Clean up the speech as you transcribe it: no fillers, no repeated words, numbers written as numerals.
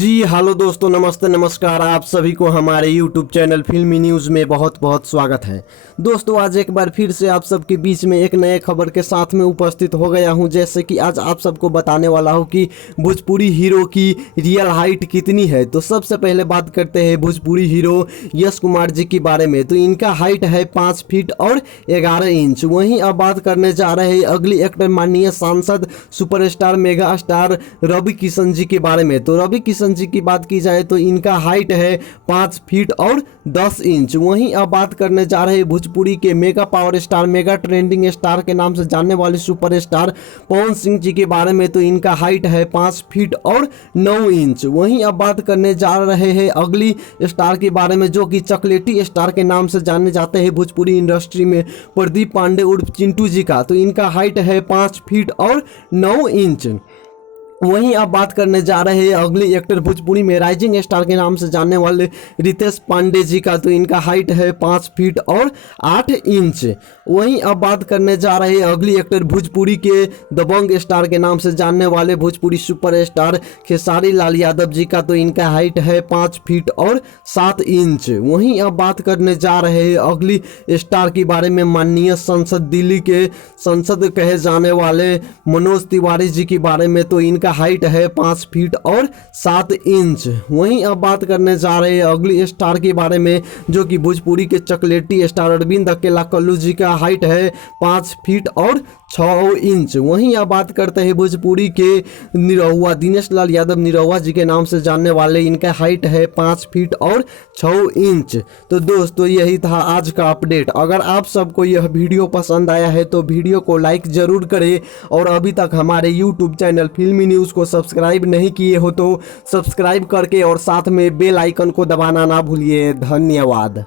जी hello दोस्तों, नमस्ते नमस्कार। आप सभी को हमारे यूट्यूब चैनल फिल्मी न्यूज़ में बहुत बहुत स्वागत है। दोस्तों आज एक बार फिर से आप सबके बीच में एक नए खबर के साथ में उपस्थित हो गया हूं। जैसे कि आज आप सबको बताने वाला हूं कि भोजपुरी हीरो की रियल हाइट कितनी है। तो सबसे पहले बात करते हैं भोजपुरी हीरो यश कुमार जी के बारे में। तो इनका हाइट है 5 फीट और 11 इंच। वहीं अब बात करने जा रहे हैं अगली एक्टर माननीय सांसद superstar mega star Ravi Kishan ji के बारे में। तो रवि किशन जी की बात की जाए तो इनका हाइट है 5 फीट और 10 इंच। वहीं अब बात करने जा रहे हैं भोजपुरी के mega power star, mega trending star के नाम से जानने वाले सुपरस्टार पवन सिंह जी के बारे में। तो इनका हाइट है 5 फीट और 9 इंच। वहीं अब बात करने जा रहे हैं अगली स्टार के बारे में जो कि चॉकलेटी स्टार के नाम से जाने जाते हैं भोजपुरी इंडस्ट्री में, प्रदीप पांडे उर्फ चिंटू जी का। तो इनका हाइट है 5 फीट और 9 इंच। वहीं अब बात करने जा रहे हैं अगले एक्टर भोजपुरी में राइजिंग स्टार के नाम से जानने वाले रितेश पांडे जी का। तो इनका हाइट है 5 फीट और 8 इंच। वहीं अब बात करने जा रहे हैं अगली एक्टर भोजपुरी के दबंग स्टार के नाम से जानने वाले भोजपुरी सुपरस्टार खेसारी लाल यादव जी का। तो इनका हाइट है 5 फीट और 7 इंच। वहीं अब बात करने जा रहे हैं अगली स्टार के बारे में माननीय संसद, दिल्ली के संसद कहे जाने वाले मनोज तिवारी जी के बारे में। तो इनका हाइट है 5 फीट और 7 इंच। वहीं अब बात करने जा रहे हैं अगली स्टार के बारे में जो कि भोजपुरी के चॉकलेटी स्टार अरविंद अकेला कल्लू जी का हाइट है 5 फीट और 6 इंच। वहीं अब बात करते हैं भोजपुरी के निरहुआ दिनेश लाल यादव निरहुआ जी के नाम से जानने वाले, इनका हाइट है 5 फीट और 6 इंच। तो दोस्तों यही था आज का अपडेट। अगर आप सबको यह वीडियो पसंद आया है तो वीडियो को लाइक जरूर करें और अभी तक हमारे यूट्यूब चैनल फिल्मी न्यूज़ को सब्सक्राइब नहीं किए हो तो सब्सक्राइब करके और साथ में बेल आइकन को दबाना ना भूलिए। धन्यवाद।